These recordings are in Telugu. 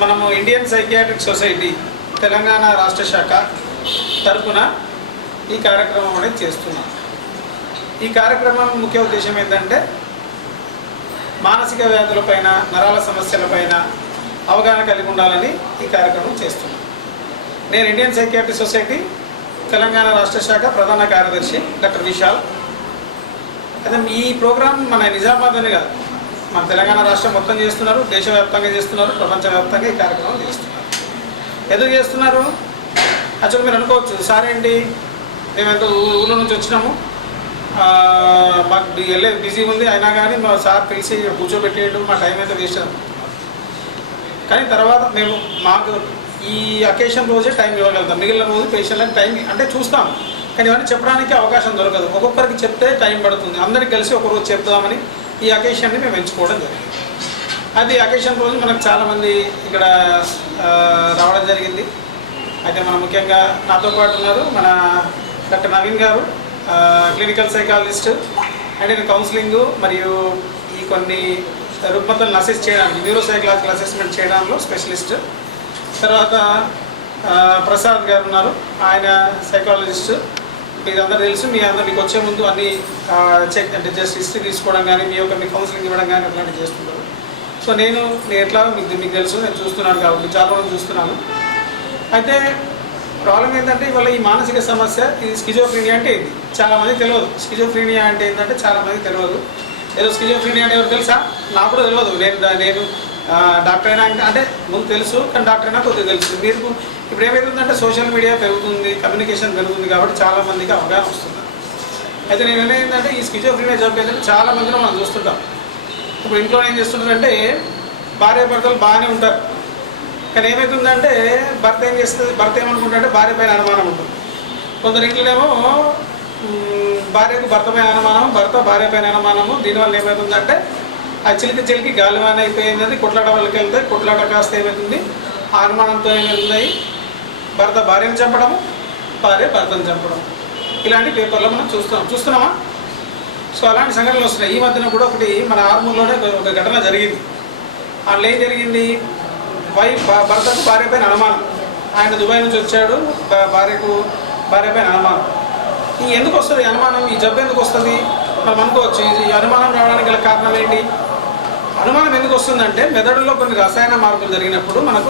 మనము ఇండియన్ సైకియాట్రిక్ సొసైటీ తెలంగాణ రాష్ట్ర శాఖ తరపున ఈ కార్యక్రమం అనేది చేస్తున్నాం. ఈ కార్యక్రమం ముఖ్య ఉద్దేశం ఏంటంటే మానసిక వ్యాధులపైన, నరాల సమస్యలపైన అవగాహన కలిగి ఉండాలని ఈ కార్యక్రమం చేస్తున్నాం. నేను ఇండియన్ సైకియాట్రిక్ సొసైటీ తెలంగాణ రాష్ట్ర శాఖ ప్రధాన కార్యదర్శి డాక్టర్ విశాల్. అయితే ఈ ప్రోగ్రాం మన నిజామాబాద్ అని కాదు, మన తెలంగాణ రాష్ట్రం మొత్తం చేస్తున్నారు, దేశవ్యాప్తంగా చేస్తున్నారు, ప్రపంచవ్యాప్తంగా ఈ కార్యక్రమం చేస్తున్నారు. ఎందుకు చేస్తున్నారు? యాక్చువల్ మీరు అనుకోవచ్చు, సార్ ఏంటి మేము ఎంత ఊళ్ళో నుంచి వచ్చినాము, మాకు వెళ్ళే బిజీ ఉంది, అయినా కానీ మా సార్ పిలిచి కూర్చోబెట్టేయడం మా టైం అయితే వేస్ట్ అవుతుంది. కానీ తర్వాత మేము మాకు ఈ అకేషన్ రోజే టైం ఇవ్వగలుగుతాం, మిగిలిన రోజు పేషెంట్లకు టైం అంటే చూస్తాం, కానీ ఇవన్నీ చెప్పడానికి అవకాశం దొరకదు. ఒక్కొక్కరికి చెప్తే టైం పడుతుంది. అందరికి కలిసి ఒకరోజు చెప్తామని ఈ అకేషన్ని మేము ఎంచుకోవడం జరిగింది. అది అకేషన్ రోజు మనకు చాలామంది ఇక్కడ రావడం జరిగింది. అయితే మనం ముఖ్యంగా నాతో పాటు ఉన్నారు మన డాక్టర్ నవీన్ గారు, క్లినికల్ సైకాలజిస్ట్, అండ్ నేను కౌన్సిలింగ్ మరియు ఈ కొన్ని రుగ్మతలను అసెస్ చేయడానికి, న్యూరో సైకలాజికల్ అసెస్మెంట్ చేయడంలో స్పెషలిస్ట్. తర్వాత ప్రసాద్ గారు ఉన్నారు, ఆయన సైకాలజిస్ట్. మీకు అందరూ తెలుసు, మీకు వచ్చే ముందు అన్ని చెక్ అంటే జస్ట్ హిస్టరీ తీసుకోవడం కానీ, మీ కౌన్సిలింగ్ ఇవ్వడం కానీ అట్లాంటివి చేస్తుంటారు. సో నేను ఎట్లా మీకు తెలుసు, నేను చూస్తున్నాను కాబట్టి చాలా రోజులు చూస్తున్నాను. అయితే ప్రాబ్లం ఏంటంటే ఇవాళ ఈ మానసిక సమస్య, ఇది స్కిజోఫ్రీనియా అంటే ఏంటి చాలామందికి తెలియదు. స్కిజోఫ్రీనియా అంటే ఏంటంటే చాలామందికి తెలియదు. ఏదో స్కిజోఫ్రీనియా అంటే ఎవరు తెలుసా? నాకు కూడా తెలియదు. నేను డాక్టర్ అయినా అంటే ముందు తెలుసు, కానీ డాక్టర్ అయినా కొద్దిగా తెలుసు. మీరు ఇప్పుడు ఏమవుతుందంటే సోషల్ మీడియా పెరుగుతుంది, కమ్యూనికేషన్ పెరుగుతుంది కాబట్టి చాలామందికి అవగాహన వస్తుంది. అయితే నేను ఏంటంటే ఈ స్కిజోఫ్రీనియా జబ్బు ఏంటంటే చాలా మందిలో మనం చూస్తుంటాం. ఇప్పుడు ఇంట్లో ఏం చేస్తుంటారంటే భార్య భర్తలు బాగానే ఉంటారు, కానీ ఏమవుతుందంటే భర్త ఏమనుకుంటారంటే భార్య పైన అనుమానం ఉంటుంది. కొందరు ఇంట్లోనేమో భార్యకు భర్త పైన అనుమానం, భర్త భార్య పైన అనుమానము. దీనివల్ల ఏమవుతుందంటే ఆ చిలికి గాలివాన అయిపోయింది, కొట్లాట వాళ్ళకి వెళ్తే కొట్లాట కాస్త ఏమవుతుంది, ఆ అనుమానంతో ఏమవుతుంది, భర్త భార్యను చంపడము, భార్య భర్తను చంపడం. ఇలాంటి పేపర్లో మనం చూస్తున్నామా? సో అలాంటి సంఘటనలు వస్తున్నాయి. ఈ మధ్యన కూడా ఒకటి మన ఆర్మూర్లోనే ఒక ఘటన జరిగింది. అందులో ఏం జరిగింది, భర్తకు భార్య పైన అనుమానం. ఆయన దుబాయ్ నుంచి వచ్చాడు, భార్య పైన అనుమానం. ఈ ఎందుకు వస్తుంది అనుమానం, ఈ జబ్బు ఎందుకు వస్తుంది మనం అనుకోవచ్చు. ఈ అనుమానం రావడానికి గల కారణం ఏంటి? అనుమానం ఎందుకు వస్తుందంటే మెదడులో కొన్ని రసాయన మార్పులు జరిగినప్పుడు, మనకు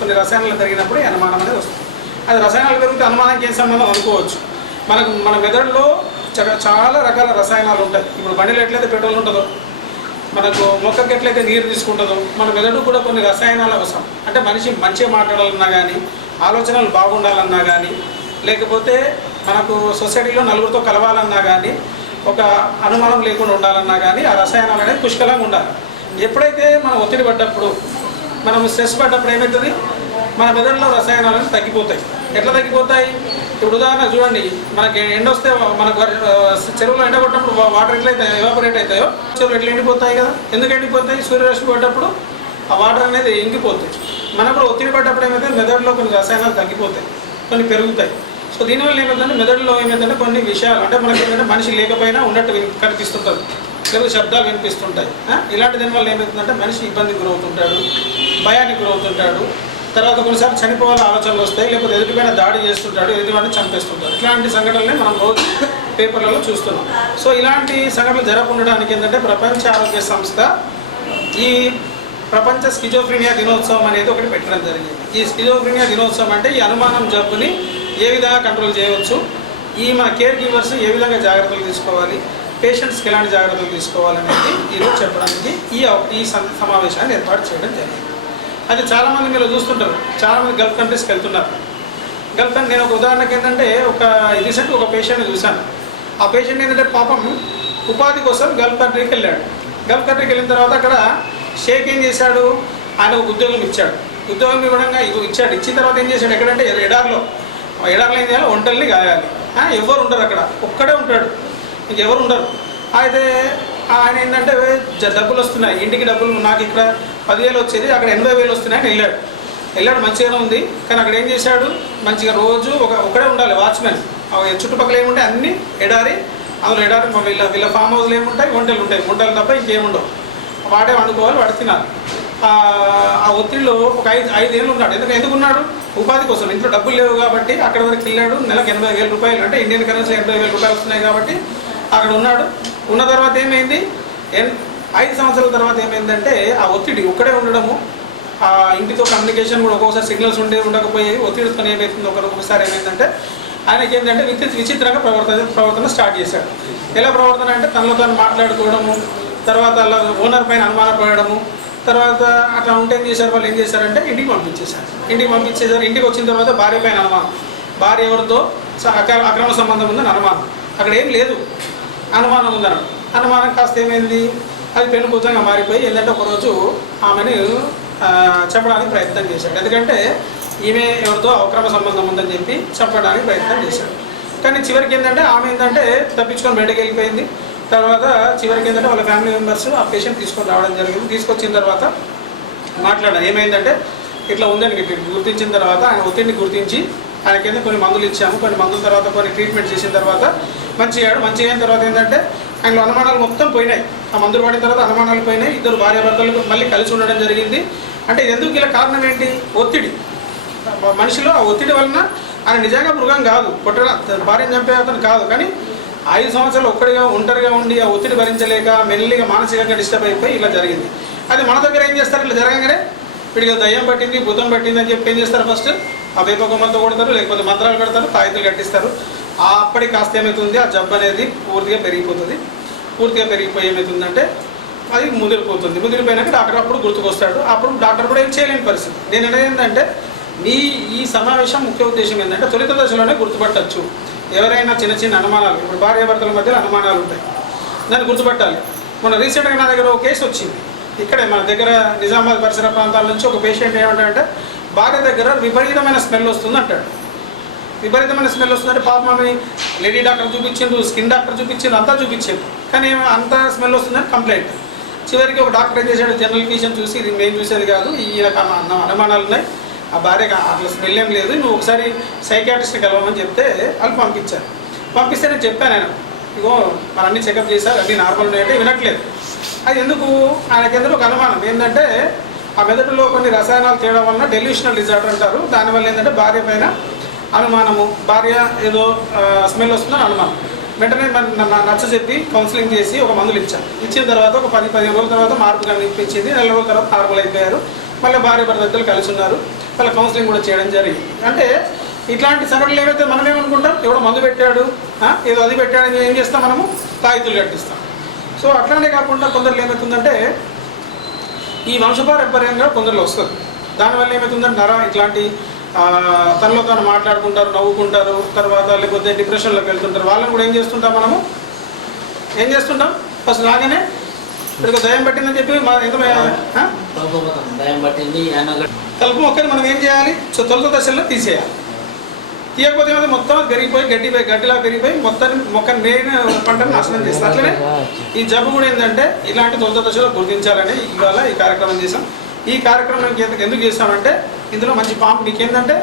కొన్ని రసాయనాలు జరిగినప్పుడు ఈ అనుమానం అనేది వస్తుంది. అది రసాయనాలు పెరిగితే అనుమానానికి ఏం సంబంధం అనుకోవచ్చు. మన మెదడులో చాలా రకాల రసాయనాలు ఉంటాయి. ఇప్పుడు బండిలో ఎట్లయితే పెట్రోల్ ఉంటుందో, మనకు మొక్కకి ఎట్లయితే నీరు తీసుకుంటుందో, మన మెదడు కూడా కొన్ని రసాయనాలు అవసరం. అంటే మనిషి మంచిగా మాట్లాడాలన్నా కానీ, ఆలోచనలు బాగుండాలన్నా కానీ, లేకపోతే మనకు సొసైటీలో నలుగురితో కలవాలన్నా కానీ, ఒక అనుమానం లేకుండా ఉండాలన్నా కానీ ఆ రసాయనాలు అనేది పుష్కలంగా ఉండాలి. ఎప్పుడైతే మనం ఒత్తిడి పడ్డప్పుడు, మనం స్ట్రెస్ పడ్డప్పుడు ఏమవుతుంది, మన మెదడులో రసాయనాలు తగ్గిపోతాయి. ఎట్లా తగ్గిపోతాయి? ఇప్పుడు ఉదాహరణ చూడండి, మనకి ఎండ వస్తే మనకు చెరువులో ఎండ కొట్టినప్పుడు వాటర్ ఎట్లయితే ఎవాపరేట్ అవుతాయో, చెరువులు ఎట్లా ఎండిపోతాయి కదా. ఎందుకు ఎండిపోతాయి? సూర్యరశ్మి పడ్డప్పుడు ఆ వాటర్ అనేది ఎంగిపోతాయి. మనకు కూడా ఒత్తిడి పడ్డప్పుడు ఏమైతే మెదడులో కొన్ని రసాయనాలు తగ్గిపోతాయి, కొన్ని పెరుగుతాయి. సో దీనివల్ల ఏమైందంటే మెదడులో ఏమైందంటే కొన్ని విషయాలు అంటే మనకి ఏంటంటే మనిషి లేకపోయినా ఉన్నట్టు కనిపిస్తుంటుంది, లేకపోతే శబ్దాలు వినిపిస్తుంటాయి. ఇలాంటి దానివల్ల ఏమవుతుందంటే మనిషి ఇబ్బందికి గురవుతుంటాడు, భయానికి గురవుతుంటాడు. తర్వాత కొన్నిసార్లు చనిపోవాలని ఆలోచనలు వస్తాయి, లేకపోతే ఎదుటిపైన దాడి చేస్తుంటాడు, ఎదుటివాడిని చంపేస్తుంటాడు. ఇలాంటి సంఘటనలే మనం రోజు పేపర్లలో చూస్తున్నాం. సో ఇలాంటి సంఘటనలు జరగకుండడానికి ఏంటంటే ప్రపంచ ఆరోగ్య సంస్థ ఈ ప్రపంచ స్కిజోఫ్రీనియా దినోత్సవం అనేది ఒకటి పెట్టడం జరిగింది. ఈ స్కిజోఫ్రీనియా దినోత్సవం అంటే ఈ అనుమానం జబ్బుని ఏ విధంగా కంట్రోల్ చేయవచ్చు, ఈ మన కేర్ గివర్స్ ఏ విధంగా జాగ్రత్తలు తీసుకోవాలి, పేషెంట్స్కి ఎలాంటి జాగ్రత్తలు తీసుకోవాలనేది ఈరోజు చెప్పడానికి ఈ సమావేశాన్ని ఏర్పాటు చేయడం జరిగింది. అది చాలామంది మీరు చూస్తుంటారు, చాలామంది గల్ఫ్ కంట్రీస్కి వెళ్తున్నారు. గల్ఫ్ కంట్రీ నేను ఒక ఉదాహరణకి ఏంటంటే రీసెంట్గా ఒక పేషెంట్ని చూశాను. ఆ పేషెంట్ ఏంటంటే పాపం ఉపాధి కోసం గల్ఫ్ కంట్రీకి వెళ్ళాడు. గల్ఫ్ కంట్రీకి వెళ్ళిన తర్వాత అక్కడ షేక్ ఏం చేశాడు, ఆయన ఒక ఉద్యోగం ఇచ్చాడు. ఉద్యోగం ఇచ్చిన తర్వాత ఏం చేశాడు, ఎక్కడంటే ఎడారిలో ఏం చేయాలి, ఒంటల్ని గాయాలి. ఎవరు ఉండరు అక్కడ, ఒక్కడే ఉంటాడు, ఇంకెవరు ఉండరు. అయితే ఆయన ఏంటంటే డబ్బులు వస్తున్నాయి, ఇంటికి డబ్బులు నాకు ఇక్కడ 10,000 వచ్చేది, అక్కడ 80,000 వస్తున్నాయని వెళ్ళాడు. మంచిగానే ఉంది, కానీ అక్కడ ఏం చేశాడు, మంచిగా రోజు ఒకడే ఉండాలి వాచ్మెన్. చుట్టుపక్కల ఏముంటాయి అన్నీ ఎడారి, అందులో ఎడారి వీళ్ళ ఫామ్ హౌస్లు ఏముంటాయి, వంటలు ఉంటాయి, వంటలు తప్ప ఇంకేముండవు. వాడే వండుకోవాలి, వాడు తినాలి. ఆ ఒత్తిడిలో ఒక 5 ఏళ్ళు ఉన్నాడు. ఎందుకు ఉన్నాడు? ఉపాధి కోసం. ఇంట్లో డబ్బులు లేవు కాబట్టి అక్కడ వరకు వెళ్ళాడు. నెలకు 80,000 రూపాయలు, అంటే ఇండియన్ కరెన్సీ 80,000 రూపాయలు వస్తున్నాయి కాబట్టి అక్కడ ఉన్నాడు. ఉన్న తర్వాత ఏమైంది, 5 సంవత్సరాల తర్వాత ఏమైందంటే ఆ ఒత్తిడి ఒక్కడే ఉండడము, ఆ ఇంటితో కమ్యూనికేషన్ కూడా ఒక్కొక్కసారి సిగ్నల్స్ ఉండకపోయి ఒత్తిడితో ఏమవుతుంది, ఒకసారి ఏమైందంటే ఆయనకి ఏంటంటే విచిత్రంగా ప్రవర్తన స్టార్ట్ చేశాడు. ఎలా ప్రవర్తన అంటే తనలో తాను మాట్లాడుకోవడము, తర్వాత అలా ఓనర్ పైన అనుమానపడము, తర్వాత అట్లా ఉంటే ఏం చేశారు, వాళ్ళు ఏం చేశారంటే ఇంటికి పంపించేశారు. ఇంటికి వచ్చిన తర్వాత భార్య పైన అనుమానం, భార్య ఎవరితో అక్రమ సంబంధం ఉందని అనుమానం, అక్కడ ఏం లేదు అనుమానం ఉందన్నాడు. అనుమానం కాస్త ఏమైంది, అది పెనుభూతంగా మారిపోయి ఏంటంటే ఒకరోజు ఆమెను చెప్పడానికి ప్రయత్నం చేశాడు. ఎందుకంటే ఈమె ఎవరితో అక్రమ సంబంధం ఉందని చెప్పి చెప్పడానికి ప్రయత్నం చేశాడు. కానీ చివరికి ఏంటంటే ఆమె ఏంటంటే తప్పించుకొని బయటకు వెళ్ళిపోయింది. తర్వాత చివరికి ఏంటంటే వాళ్ళ ఫ్యామిలీ మెంబర్స్ ఆ పేషెంట్ తీసుకొని రావడం జరిగింది. తీసుకొచ్చిన తర్వాత మాట్లాడాను, ఏమైందంటే ఇట్లా ఉందని గుర్తించిన తర్వాత ఆయన ఒత్తిడిని గుర్తించి ఆయనకైతే కొన్ని మందులు ఇచ్చాము. కొన్ని మందుల తర్వాత కొన్ని ట్రీట్మెంట్ చేసిన తర్వాత మంచిగా అయిన తర్వాత ఏంటంటే ఆయనలో అనుమానాలు మొత్తం పోయినాయి. ఆ మందులు వాడిన తర్వాత అనుమానాలు పోయినాయి. 2 భార్యాభర్తలు మళ్ళీ కలిసి ఉండడం జరిగింది. అంటే ఎందుకు ఇలా కారణం ఏంటి, ఒత్తిడి. మనిషిలో ఆ ఒత్తిడి వలన ఆయన నిజంగా మృగం కాదు, భార్యను చంపే అతను కాదు, కానీ 5 సంవత్సరాలు ఒంటరిగా ఉండి ఆ ఒత్తిడి భరించలేక మెల్లిగా మానసికంగా డిస్టర్బ్ అయిపోయి ఇలా జరిగింది. అది మన దగ్గర ఏం చేస్తారు, ఇట్లా జరగగానే వీడికి దయ్యం పట్టింది, భూతం పట్టింది అని చెప్పి ఏం చేస్తారు, ఫస్ట్ ఆ వేప కొమ్మలతో కొడతారు, లేకపోతే మంత్రాలు కడతారు, తాయితులు కట్టిస్తారు. అప్పటికి కాస్త ఏమవుతుంది, ఆ జబ్బు అనేది పూర్తిగా పెరిగిపోతుంది. పూర్తిగా పెరిగిపోయి ఏమవుతుందంటే అది ముదిరిపోయినాక డాక్టర్ అప్పుడు గుర్తుకొస్తాడు. అప్పుడు డాక్టర్ కూడా ఏం చేయలేని పరిస్థితి. నేను అనేది ఏంటంటే ఈ సమావేశం ముఖ్య ఉద్దేశం ఏంటంటే తొలిత దశలోనే గుర్తుపట్టచ్చు. ఎవరైనా చిన్న అనుమానాలు, ఇప్పుడు భార్యాభర్తల మధ్యలో అనుమానాలు ఉంటాయి, దాన్ని గుర్తుపట్టాలి. మొన్న రీసెంట్గా నా దగ్గర ఒక కేసు వచ్చింది. ఇక్కడే మన దగ్గర నిజామాబాద్ పరిసర ప్రాంతాల నుంచి ఒక పేషెంట్ ఏమంటాడంటే భార్య దగ్గర విపరీతమైన స్మెల్ వస్తుంది అంటాడు. విపరీతమైన స్మెల్ వస్తుందంటే పాపమని లేడీ డాక్టర్ చూపించిండు, స్కిన్ డాక్టర్ చూపించిండు, అంతా చూపించారు, కానీ అంత స్మెల్ వస్తుందని కంప్లైంట్. చివరికి ఒక డాక్టర్ ఏం చేశాడు, జనరల్ ఫిజిషియన్ చూసి ఇది మేము చూసేది కాదు, ఈ అనుమానాలు ఉన్నాయి, ఆ భార్యకి అట్లా స్మెల్ ఏం లేదు, నువ్వు ఒకసారి సైకియాట్రిస్ట్ని కలవమని చెప్తే వాళ్ళు పంపించారు. పంపిస్తే నేను చెప్పాను ఆయన, ఇగో మరి అన్ని చెకప్ చేశారు, అన్ని నార్మల్ ఉన్నాయంటే వినట్లేదు. అది ఎందుకు, ఆయనకెందుకు ఒక అనుమానం ఏంటంటే ఆ మెదడులో కొన్ని రసాయనాలు తేడా వలన డెల్యూషనల్ డిజార్డర్ అంటారు. దానివల్ల ఏంటంటే భార్య పైన అనుమానము, భార్య ఏదో స్మెల్ వస్తుందని అనుమానం. వెంటనే నచ్చ చెప్పి కౌన్సిలింగ్ చేసి ఒక మందులు ఇచ్చిన తర్వాత ఒక 10-15 రోజుల తర్వాత మార్పు కనిపించింది. 4 రోజుల తర్వాత నార్మల్ అయిపోయారు. మళ్ళీ భార్య భర్తలు కలిసి ఉన్నారు. వాళ్ళ కౌన్సిలింగ్ కూడా చేయడం జరిగింది. అంటే ఇట్లాంటి సంఘటనలు ఏవైతే మనం ఏమనుకుంటాం, ఎవడో మందు పెట్టాడు, ఏదో అది పెట్టాడని ఏం చేస్తాం, మనము తాయితులు కట్టిస్తాం. సో అట్లానే కాకుండా కొందరు ఏమవుతుందంటే ఈ వంశపారంపర్యంగా కొందరిలో వస్తుంది. దానివల్ల ఏమవుతుందంటే ఇట్లాంటి తనలో తాను మాట్లాడుకుంటారు, నవ్వుకుంటారు, తర్వాత లేకపోతే డిప్రెషన్లోకి వెళ్తుంటారు. వాళ్ళని కూడా ఏం చేస్తుంటాం ఫస్ట్ రాగానే ఇప్పుడు దయ్యం పట్టిందని చెప్పి తలుపు మొక్కని మనం ఏం చేయాలి, తొలత దశల్లో తీసేయాలి. తీయకపోతే మొత్తం పెరిగిపోయి గడ్డిలా పెరిగిపోయి మొక్కని మెయిన్ పంటను నాశనం చేస్తాం. అట్లనే ఈ జబ్బు కూడా ఏంటంటే ఇలాంటి తొలత దశలో గుర్తించాలని ఇవాళ ఈ కార్యక్రమం చేసాం. ఈ కార్యక్రమం ఎందుకు చేస్తామంటే ఇందులో మంచి పాంపు మీకు ఏంటంటే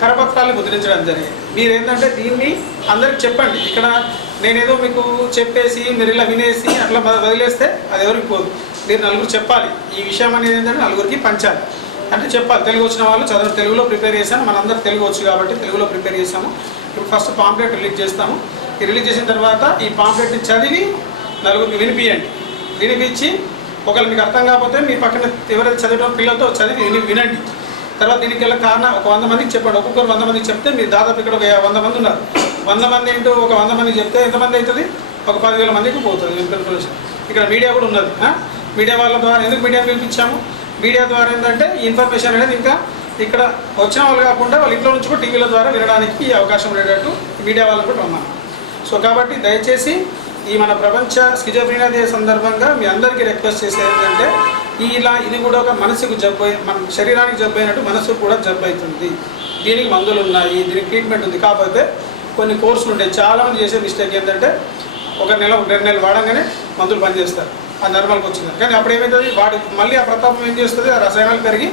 కరపత్రాలు ముద్రించడం జరిగింది. మీరు ఏంటంటే దీన్ని అందరికి చెప్పండి. ఇక్కడ నేనేదో మీకు చెప్పేసి మీరు ఇలా వినేసి అట్లా వదిలేస్తే అది ఎవరికి పోదు. మీరు నలుగురు చెప్పాలి. ఈ విషయం అనేది ఏంటంటే నలుగురికి పంచాలి, అంటే చెప్పాలి. తెలుగు వచ్చిన వాళ్ళు తెలుగులో ప్రిపేర్ చేశాను, మనందరూ తెలుగు వచ్చు కాబట్టి తెలుగులో ప్రిపేర్ చేసాము. ఇప్పుడు ఫస్ట్ పాంప్లెట్ రిలీజ్ చేస్తాము. ఈ రిలీజ్ చేసిన తర్వాత ఈ పాంప్లెట్ని చదివి నలుగురికి వినిపించి ఒకవేళ మీకు అర్థం కాకపోతే మీ పక్కన ఎవరైతే చదివడం పిల్లలతో చదివి వినండి. తర్వాత దీనికి కారణం ఒక 100 మందికి చెప్పండి. ఒక్కొక్కరు 100 మందికి చెప్తే మీరు దాదాపు ఇక్కడ ఒక 100 మంది ఉన్నారు. 100 మంది ఇంటూ ఒక 100 మందికి చెప్తే ఎంతమంది అవుతుంది, ఒక 10,000 మందికి పోతుంది ఇన్ఫర్మేషన్. ఇక్కడ మీడియా కూడా ఉన్నది. మీడియా వాళ్ళ ద్వారా ఎందుకు మీడియా పిలిపించాము, మీడియా ద్వారా ఏంటంటే ఇన్ఫర్మేషన్ అనేది ఇంకా ఇక్కడ వచ్చిన వాళ్ళు కాకుండా వాళ్ళ ఇంట్లో నుంచి కూడా టీవీల ద్వారా వినడానికి అవకాశం ఉండేటట్టు మీడియా వాళ్ళకు కూడా ఉన్నాం. సో కాబట్టి దయచేసి ఈ మన ప్రపంచ స్కిజోఫ్రీనియా డే సందర్భంగా మీ అందరికీ రిక్వెస్ట్ చేసేది ఏంటంటే ఇది కూడా ఒక మనసుకు జబ్బు, మన శరీరానికి జబ్బు అయినట్టు మనసుకు కూడా జబ్బు అవుతుంది. దీనికి మందులు ఉన్నాయి, దీనికి ట్రీట్మెంట్ ఉంది. కాకపోతే కొన్ని కోర్సులు ఉంటాయి. చాలామంది చేసే మిస్టేక్ ఏంటంటే 1 నెల 2 నెలలు వాడంగానే మందులు పనిచేస్తారు, అది నార్మల్కి వచ్చింది. కానీ అప్పుడు ఏమవుతుంది, వాడి మళ్ళీ ఆ ప్రతాపం ఏం చేస్తుంది, ఆ రసాయనాలు పెరిగి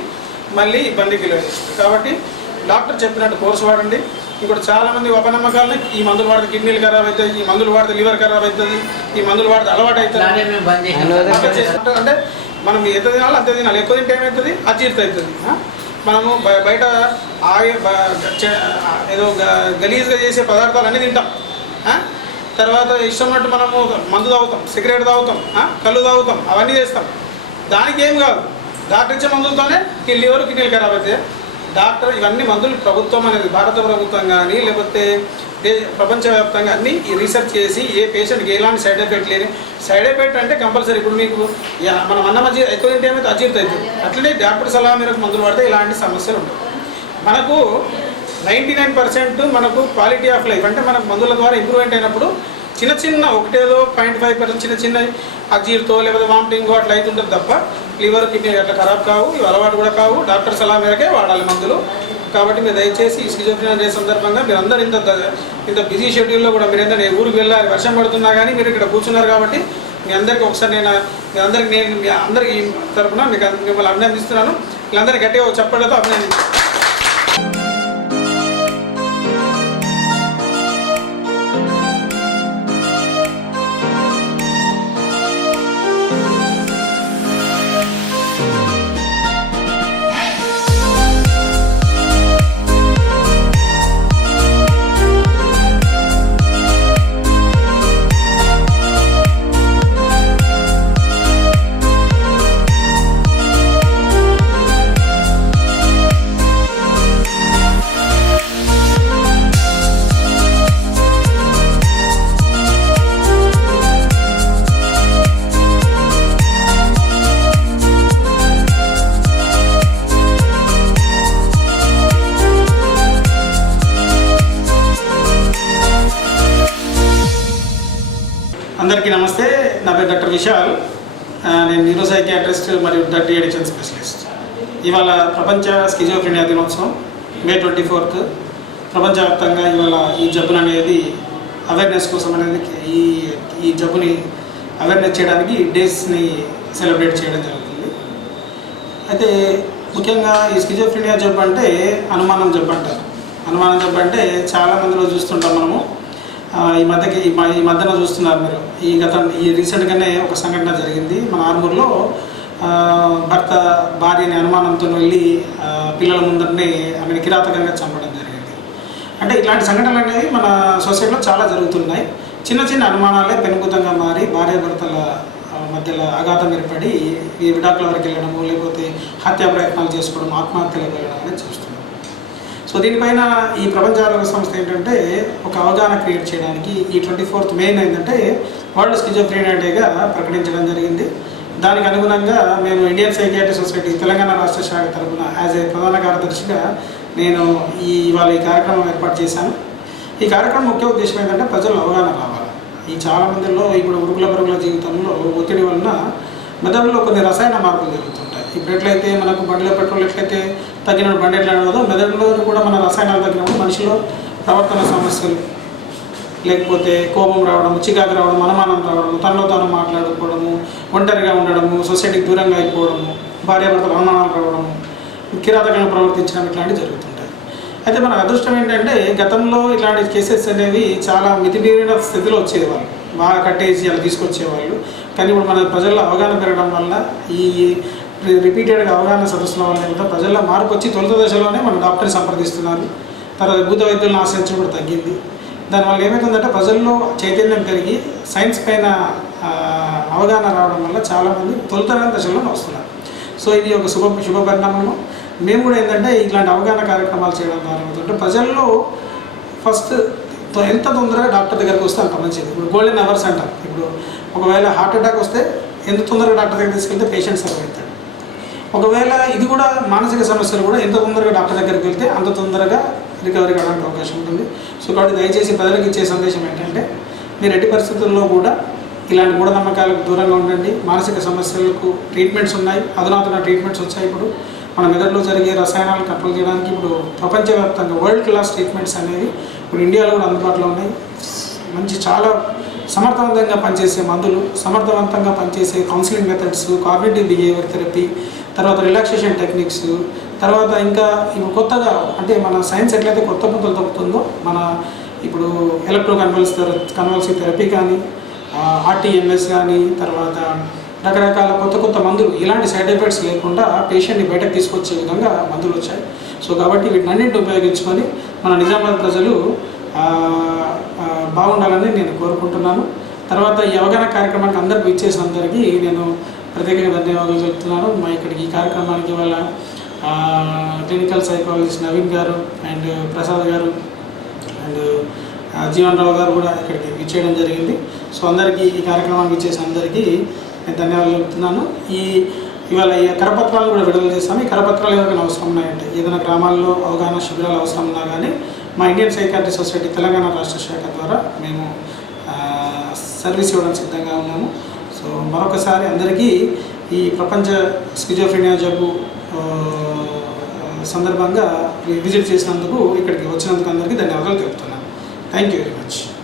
మళ్ళీ ఇబ్బందికి లేస్తుంది. కాబట్టి డాక్టర్ చెప్పినట్టు కోర్సు వాడండి. ఇంకోటి చాలామంది అపనమ్మకాలని ఈ మందులు వాడితే కిడ్నీలు ఖరాబ్ అవుతాయి, ఈ మందులు వాడితే లివర్ ఖరాబ్ అవుతుంది, ఈ మందులు వాడితే అలవాటు అవుతుంది. అంటే మనం ఎంత తినాలో అంతే తినాలి. ఎక్కువ తింటే ఏమవుతుంది? అజీర్తి అవుతుంది. మనము బయట ఏదో గలీజ్గా చేసే పదార్థాలు అన్నీ తింటాం. తర్వాత ఇష్టం ఉన్నట్టు మనము మందు తాగుతాం, సిగరెట్ తాగుతాం, కళ్ళు తాగుతాం, అవన్నీ చేస్తాం. దానికి ఏం కాదు, డాక్టర్ ఇచ్చే మందులతోనే లివర్ కిడ్నీలు ఖరాబ్ అయితే డాక్టర్ ఇవన్నీ మందులు ప్రభుత్వం అనేది భారత ప్రభుత్వం కానీ లేకపోతే ప్రపంచవ్యాప్తంగా అన్నీ రీసెర్చ్ చేసి ఏ పేషెంట్కి ఎలాంటి సైడ్ ఎఫెక్ట్ లేని సైడ్ ఎఫెక్ట్ అంటే కంపల్సరీ ఇప్పుడు మీకు మనం అన్న మధ్య ఎక్కువ తింటే ఏమైతే అజీర్తి అవుతుంది. అట్లనే డాక్టర్ సలహా మేరకు మందులు పడితే ఇలాంటి సమస్యలు ఉంటాయి. మనకు 99% మనకు క్వాలిటీ ఆఫ్ లైఫ్ అంటే మనకు మందుల ద్వారా ఇంప్రూవ్మెంట్ అయినప్పుడు చిన్న చిన్న ఒకటేదో 0.5% చిన్న చిన్న అజీర్తో లేకపోతే వామిటింగ్ అట్లా అవుతుంటుంది తప్ప లివర్ కిడ్నీ అట్లా ఖరాబ్ కావు, ఇవి అలవాటు కూడా కావు. డాక్టర్ సలహా మేరకే వాడాలి మందులు. కాబట్టి మీరు దయచేసి ఈ స్కిజోఫ్రెనియా డే సందర్భంగా మీరు అందరూ ఇంత బిజీ షెడ్యూల్లో కూడా మీరు ఏంటంటే ఊరికి వెళ్ళాలి, వర్షం పడుతున్నా కానీ మీరు ఇక్కడ కూర్చున్నారు కాబట్టి మీ అందరికీ ఒకసారి నేను మీ అందరికీ తరఫున మిమ్మల్ని అభినందిస్తున్నాను. వీళ్ళందరికీ గట్టిగా చెప్పడంతో అభినందిస్తున్నాను. అందరికీ నమస్తే. నా పేరు డాక్టర్ విశాల్. నేను న్యూరోసైకియాట్రిస్ట్ మరియు డ్రగ్ అడిక్షన్ స్పెషలిస్ట్. ఇవాళ ప్రపంచ స్కిజోఫ్రెనియా దినోత్సవం May 24th. ప్రపంచవ్యాప్తంగా ఇవాళ ఈ జబ్బును అనేది అవేర్నెస్ కోసం అనేది ఈ జబ్బుని అవేర్నెస్ చేయడానికి డేస్ని సెలబ్రేట్ చేయడం జరుగుతుంది. అయితే ముఖ్యంగా ఈ స్కిజోఫ్రెనియా జబ్బు అంటే అనుమానం జబ్బు అంటారు. అనుమానం జబ్బు అంటే చాలామందిలో చూస్తుంటాం మనము. ఈ మధ్యన చూస్తున్నారు మీరు. ఈ రీసెంట్గానే ఒక సంఘటన జరిగింది మన ఆర్మూర్లో. భర్త భార్యని అనుమానంతో వెళ్ళి పిల్లల ముందరిని ఆమెను కిరాతకంగా చంపడం జరిగింది. అంటే ఇట్లాంటి సంఘటనలు అనేవి మన సొసైటీలో చాలా జరుగుతున్నాయి. చిన్న చిన్న అనుమానాలే పెనుగుతంగా మారి భార్యాభర్తల మధ్యలో అఘాతం ఏర్పడి ఈ విడాకుల వరకు వెళ్ళడము, లేకపోతే హత్యా ప్రయత్నాలు చేసుకోవడం, ఆత్మహత్యలకు వెళ్ళడం అనేది చూస్తున్నాం. సో దీనిపైన ఈ ప్రపంచ ఆరోగ్య సంస్థ ఏంటంటే ఒక అవగాహన క్రియేట్ చేయడానికి ఈ 24th May ఏంటంటే వరల్డ్ స్కిజోఫ్రెనియా డేగా ప్రకటించడం జరిగింది. దానికి అనుగుణంగా మేము ఇండియన్ సైకియాట్రీ సొసైటీ తెలంగాణ రాష్ట్ర శాఖ తరఫున యాజ్ ఏ ప్రధాన కార్యదర్శిగా నేను ఇవాళ ఈ కార్యక్రమం ఏర్పాటు చేశాను. ఈ కార్యక్రమం ముఖ్య ఉద్దేశం ఏంటంటే ప్రజలు అవగాహన రావాలి. ఈ చాలా మందిలో ఇప్పుడు ఉరుగుల జీవితంలో ఒత్తిడి వలన మెదడులో కొన్ని రసాయన మార్పులు జరుగుతుంటాయి. ఇప్పుడు ఎట్లయితే మనకు బండిలో పెట్రోల్ ఎట్లయితే తగ్గినప్పుడు బండి ఎట్లా ఉండదో మెదడులో కూడా మన రసాయనాలు తగ్గినప్పుడు మనిషిలో ప్రవర్తన సమస్యలు, లేకపోతే కోపం రావడం, చికాకు రావడం, అనుమానం రావడం, తనలో తాను మాట్లాడుకోవడము, ఒంటరిగా ఉండడము, సొసైటీకి దూరంగా అయిపోవడము, భార్యాభర్తలు అనుమానాలు రావడము, కిరాతకంగా ప్రవర్తించడం ఇట్లాంటివి జరుగుతుంటాయి. అయితే మన అదృష్టం ఏంటంటే గతంలో ఇలాంటి కేసెస్ అనేవి చాలా మితిమీరిన స్థితిలో వచ్చేవాళ్ళు, బాగా కట్టేసి అలా తీసుకొచ్చేవాళ్ళు. కానీ ఇప్పుడు మన ప్రజల్లో అవగాహన పెరగడం వల్ల ఈ రిపీటెడ్గా అవగాహన సదస్సుల వల్ల ఏంటో ప్రజల్లో మార్పు వచ్చి తొలుత దశలోనే మన డాక్టర్ని సంప్రదిస్తున్నారు. తర్వాత భూత వైద్యులను ఆశ్రయించడం కూడా తగ్గింది. దానివల్ల ఏమవుతుందంటే ప్రజల్లో చైతన్యం పెరిగి సైన్స్ పైన అవగాహన రావడం వల్ల చాలామంది తొలుత దశలో వస్తున్నారు. సో ఇది ఒక శుభ పరిణామము. మేము కూడా ఏంటంటే ఇట్లాంటి అవగాహన కార్యక్రమాలు చేయడం ద్వారా ఏమవుతుంటే ప్రజల్లో ఫస్ట్ ఎంత తొందరగా డాక్టర్ దగ్గరికి వస్తే అంత మంచిది. ఇప్పుడు గోల్డెన్ అవర్స్ అంటారు. ఇప్పుడు ఒకవేళ హార్ట్ అటాక్ వస్తే ఎంత తొందరగా డాక్టర్ దగ్గర తీసుకెళ్తే పేషెంట్ సర్వ్ అవుతాడు. ఒకవేళ ఇది కూడా మానసిక సమస్యలు కూడా ఎంత తొందరగా డాక్టర్ దగ్గరికి వెళ్తే అంత తొందరగా రికవరీ కావడానికి అవకాశం ఉంటుంది. సో కాబట్టి దయచేసి ప్రజలకు ఇచ్చే సందేశం ఏంటంటే మీరు ఎట్టి పరిస్థితుల్లో కూడా ఇలాంటి మూఢనమ్మకాలకు దూరంగా ఉండండి. మానసిక సమస్యలకు ట్రీట్మెంట్స్ ఉన్నాయి, అధునాతన ట్రీట్మెంట్స్ వచ్చాయి. ఇప్పుడు మన మెదడులో జరిగే రసాయనాలు కంట్రోల్ చేయడానికి ఇప్పుడు ప్రపంచవ్యాప్తంగా వరల్డ్ క్లాస్ ట్రీట్మెంట్స్ అనేవి ఇప్పుడు ఇండియాలో కూడా అందుబాటులో ఉన్నాయి. మంచి చాలా సమర్థవంతంగా పనిచేసే మందులు, సమర్థవంతంగా పనిచేసే counselling methods, cognitive behaviour therapy, తర్వాత రిలాక్సేషన్ టెక్నిక్స్, తర్వాత ఇంకా ఇప్పుడు కొత్తగా అంటే మన సైన్స్ ఎట్లయితే కొత్త పుంతలు తొక్కుతుందో మన ఇప్పుడు ఎలక్ట్రో కన్వల్సివ్ థెరపీ కానీ, ఆర్టీఎంఎస్ కానీ, తర్వాత రకరకాల కొత్త కొత్త మందులు ఇలాంటి సైడ్ ఎఫెక్ట్స్ లేకుండా పేషెంట్ని బయటకు తీసుకొచ్చే విధంగా మందులు వచ్చాయి. సో కాబట్టి వీటినన్నింటిని ఉపయోగించుకొని మన నిజామాబాద్ ప్రజలు బాగుండాలని నేను కోరుకుంటున్నాను. తర్వాత ఈ అవగాహన కార్యక్రమానికి అందరికీ ఇచ్చేసిన అందరికీ నేను ప్రత్యేకంగా ధన్యవాదాలు చెప్తున్నాను. మా ఇక్కడికి ఈ కార్యక్రమానికి వాళ్ళ క్లినికల్ సైకాలజిస్ట్ నవీన్ గారు అండ్ ప్రసాద్ గారు అండ్ జీవన్ రావు గారు కూడా ఇక్కడికి ఇచ్చేయడం జరిగింది. సో అందరికీ ఈ కార్యక్రమానికి ఇచ్చేసిన అందరికీ నేను ధన్యవాదాలు చెప్తున్నాను. ఇవాళ ఈ కరపత్రాలు కూడా విడుదల చేస్తాము. ఈ కరపత్రాలు ఎవరికైనా అవసరం ఉన్నాయంటే ఏదైనా గ్రామాల్లో అవగాహన శిబిరాలు అవసరం ఉన్నా కానీ మా ఇండియన్ సైకాట్రీ సొసైటీ తెలంగాణ రాష్ట్ర శాఖ ద్వారా మేము సర్వీస్ ఇవ్వడం సిద్ధంగా ఉన్నాము. సో మరొకసారి అందరికీ ఈ ప్రపంచ స్కిజోఫ్రెనియా జబ్బు సందర్భంగా విజిట్ చేసినందుకు, ఇక్కడికి వచ్చినందుకు అందరికీ ధన్యవాదాలు తెలుపుతున్నాను. Thank you very much.